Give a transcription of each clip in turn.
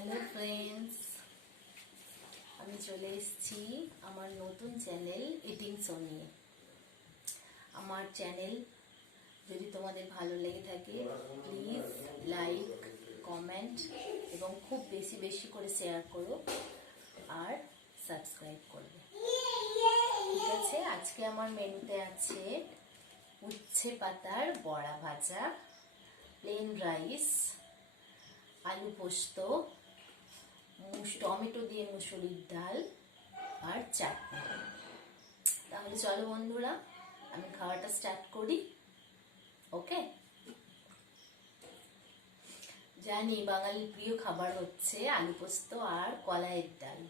Hello friends, আমি চলে এসেছি আমার নতুন চ্যানেল ইটিং শো নিয়ে। আমার চ্যানেল যদি তোমাদের ভালো লেগে থাকে প্লিজ লাইক, কমেন্ট এবং খুব বেশি বেশি করে শেয়ার করো আর সাবস্ক্রাইব করবে। ঠিক আছে, আজকে আমার মেনুতে আছে উচ্ছে পাতার বড়া ভাজা, প্লেন রাইস, আলু পোস্ত, টমেটো দিয়ে মুসুরির ডাল আর চাটনি। তাহলে চলো বন্ধুরা, আমি খাওয়াটা স্টার্ট করি। ওকে, জানি বাঙালির প্রিয় খাবার হচ্ছে আলু পোস্ত আর কলাইয়ের ডাল।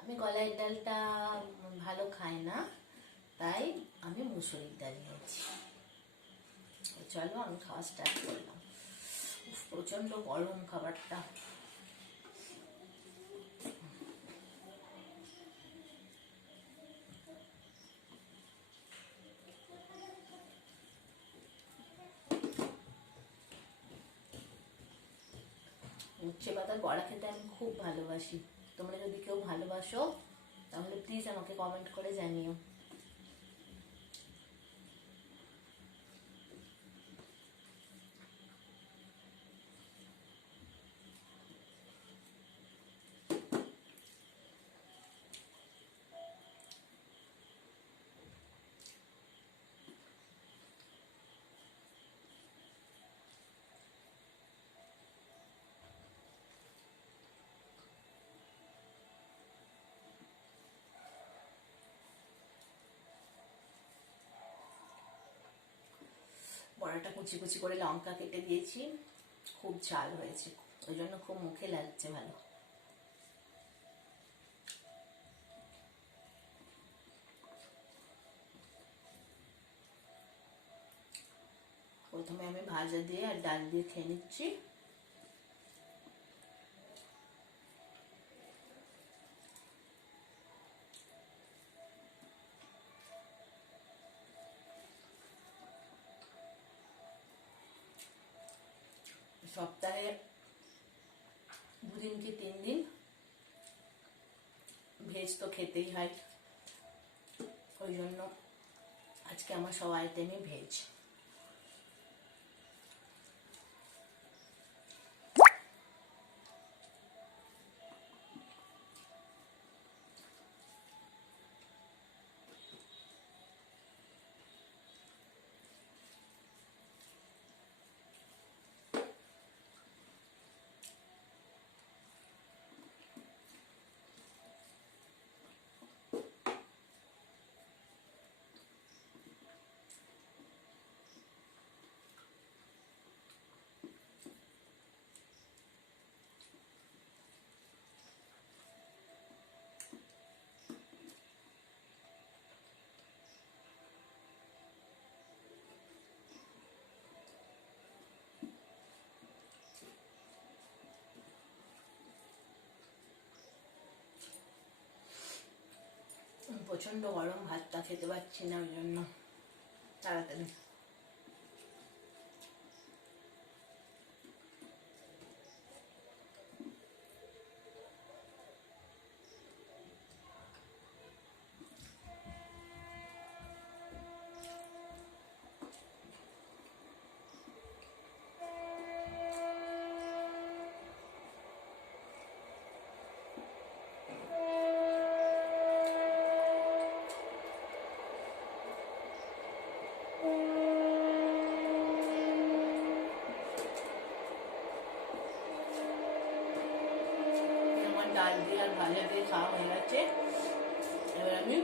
আমি কলাইয়ের ডালটা ভালো খাই না, তাই আমি মুসুরির ডাল নিয়েছি। চলো আমি খাওয়া স্টার্ট করলাম। প্রচন্ড গরম খাবারটা। উচ্ছে পাতার বড়া খেতে আমি খুব ভালোবাসি। তোমরা যদি কেউ ভালোবাসো তাহলে প্লিজ আমাকে কমেন্ট করে জানিও। বড়াটা কুচি কুচি করে লঙ্কা কেটে দিয়েছি, খুব ঝাল হয়েছে, ওই জন্য খুব মুখে লাগছে ভালো। প্রথমে আমি ভাজা দিয়ে আর ডাল দিয়ে খেয়ে নিচ্ছি। সপ্তাহে 2 দিন কি 3 দিন ভেজ তো খেতেই হয়, ওই জন্য আজকে আমার সব আইটেমই ভেজ। প্রচন্ড গরম, ভাতটা খেতে পারছি না, ওই জন্য তাড়াতাড়ি। ডাল দিয়ে আর ভাজা দিয়ে খাওয়া হয়ে গেছে, এবার আমি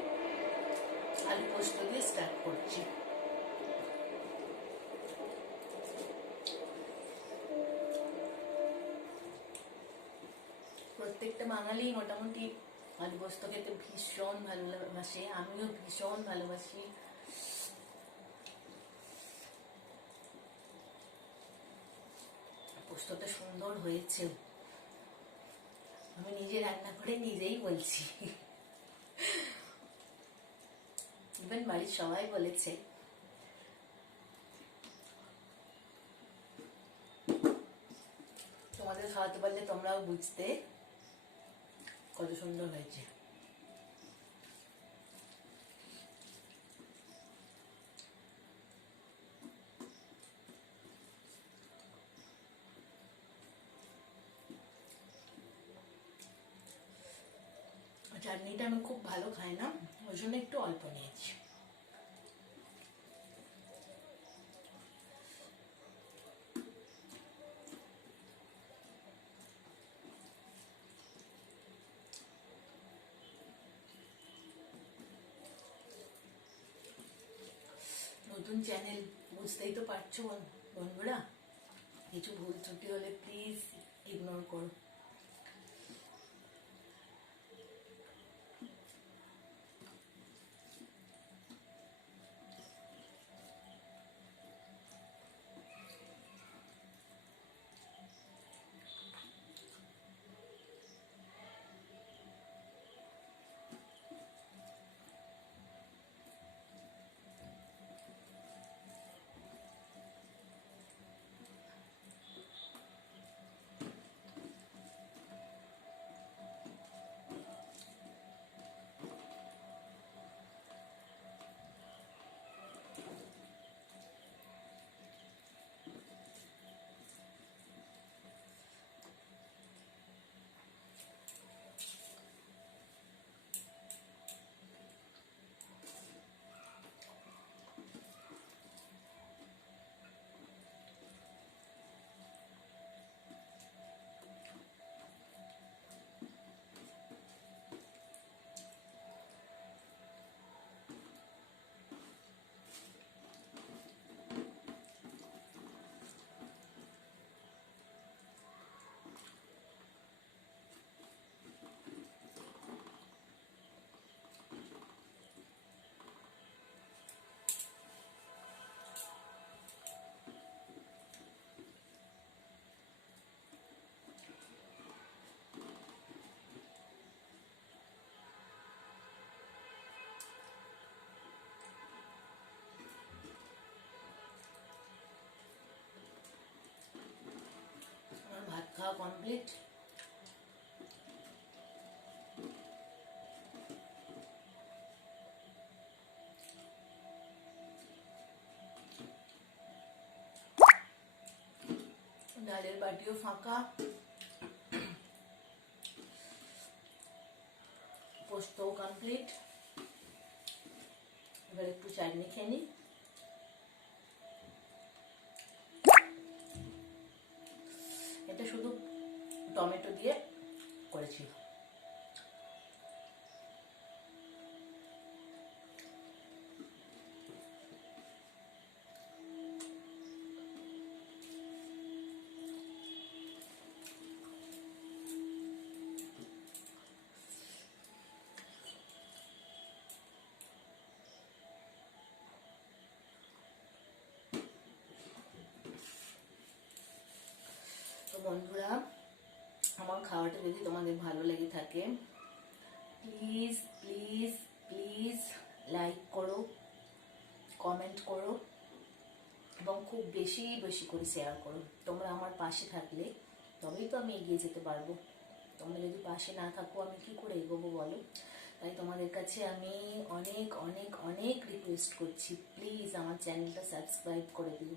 আলু পোস্ত দিয়ে স্টার্ট করছি। প্রত্যেকটা বাঙালি মোটামুটি আলু পোস্ত খেতে ভীষণ ভালোবাসে, আমিও ভীষণ ভালোবাসি। পোস্তটা সুন্দর হয়েছে, আমি নিজে রান্না করে নিজেই বলছি। ইভেন বাড়ির সবাই বলেছে। তোমাদের খাওয়াতে পারলে তোমরাও বুঝতে কত সুন্দর হয়েছে। চাটনিটা আমি খুব ভালো খাই না, ওই জন্য একটু অল্প নিয়েছি। নতুন চ্যানেল, বুঝতেই তো পারছো বন্ধুরা, কিছু ভুল ত্রুটি হলে প্লিজ ইগনোর করো। আমার ভাত খাওয়া কমপ্লিট। ডালের বাটিও ফাঁকা, পোস্তও কমপ্লিট। এবার একটু চাটনি খেয়ে নিই। এটা শুধু টমেটো দিয়ে করেছি। তো বন্ধুরা, আমার খাওয়াটা যদি তোমাদের ভালো লেগে থাকে প্লিজ প্লিজ প্লিজ লাইক করো, কমেন্ট করো এবং খুব বেশি বেশি করে শেয়ার করো। তোমরা আমার পাশে থাকলে তবেই তো আমি এগিয়ে যেতে পারবো। তোমরা যদি পাশে না থাকো আমি কি করে এগোবো বলো? তাই তোমাদের কাছে আমি অনেক অনেক অনেক রিকোয়েস্ট করছি, প্লিজ আমার চ্যানেলটা সাবস্ক্রাইব করে দিও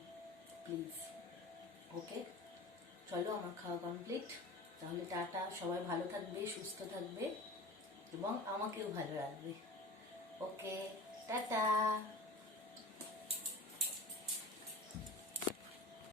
প্লিজ। ওকে, চলো আমার খাওয়া কমপ্লিট। তাহলে টাটা, সবাই ভালো থাকবে, সুস্থ থাকবে এবং আমাকেও ভালো রাখবে। ওকে, টাটা।